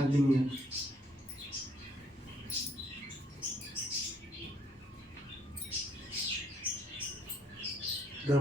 அதுங்க இதோ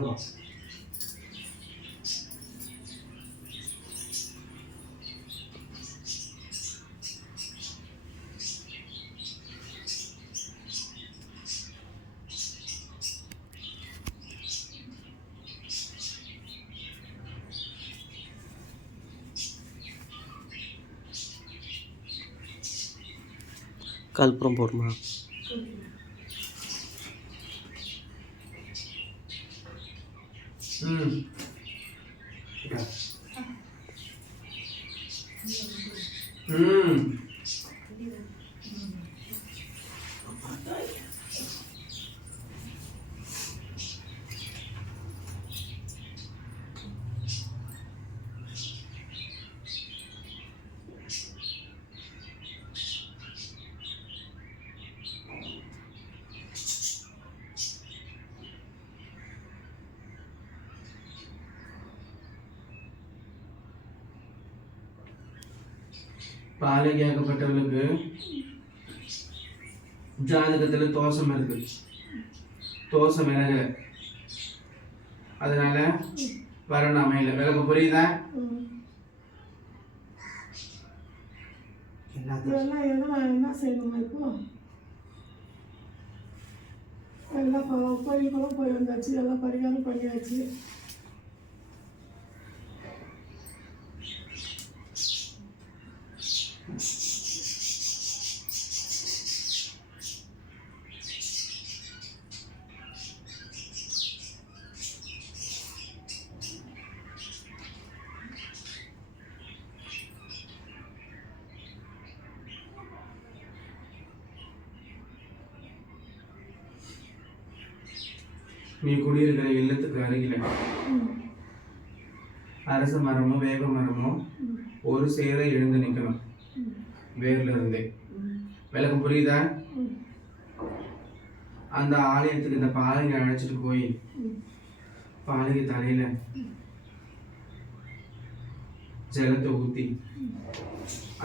கல்புரம் போடுமா? ம் ம் பாலகியாக்கப்பட்டவர்களுக்கு ஜாதகத்தில் தோஷம் இருக்கு, தோஷம் விலகல, அதனால வரணும் அமையல. விளக்கு புரியுதா? என்ன செய்யணும்? இப்போ எல்லாம் கோயிலுக்கெல்லாம் போய் வந்தாச்சு, எல்லாம் பரிகாரம் பண்ணியாச்சு. நீ குடியிருக்கிற இல்லத்துக்கு அருகில அரச மரமோ வேப்ப மரமோ ஒரு சேர எழுந்து நிற்கணும், வேர்ல இருந்தே. விளக்கு புரியுதா? அந்த ஆலயத்துக்கு இந்த பாலகை அழைச்சிட்டு போய் பாலகை தலையில ஜலத்தை ஊத்தி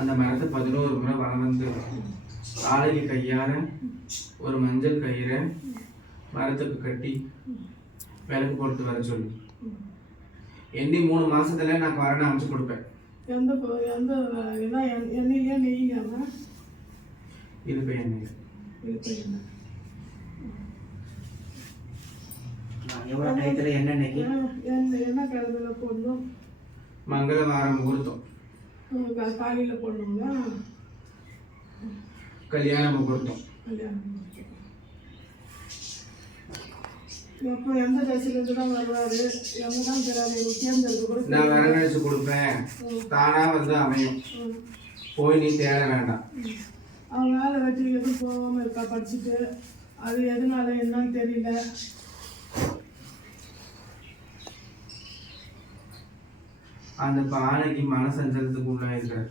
அந்த மரத்தை 11 முறை வலம் வந்து பாலகை கையால ஒரு மஞ்சள் கயிறை மரத்துக்கு கட்டி விளக்கு போட்டு வர சொல்லு. எண்ணி 3 மாசத்துல நான் கரணை அமைச்சு கொடுப்பேன். இது எண்ணெய் மங்களவாரம் முகூர்த்தம், காலையில போடணுங்களா? கல்யாண முகூர்த்தம். எப்போ எந்த தேசத்துலேருந்து தான் வருவார், எங்கே தான் தராது தேர்ந்தெடுக்க கூட நான் வரவழைச்சு கொடுப்பேன், தானாக வந்து அமையும். போய் நீ தேட வேண்டாம். அவன் வேலை வெட்டி எதுவும் போகாமல் இருக்கா படிச்சுட்டு, அது எதனால என்னன்னு தெரியல. அந்த பானைக்கு மன சஞ்சலத்துக்கு உள்ளாயிருக்கார்.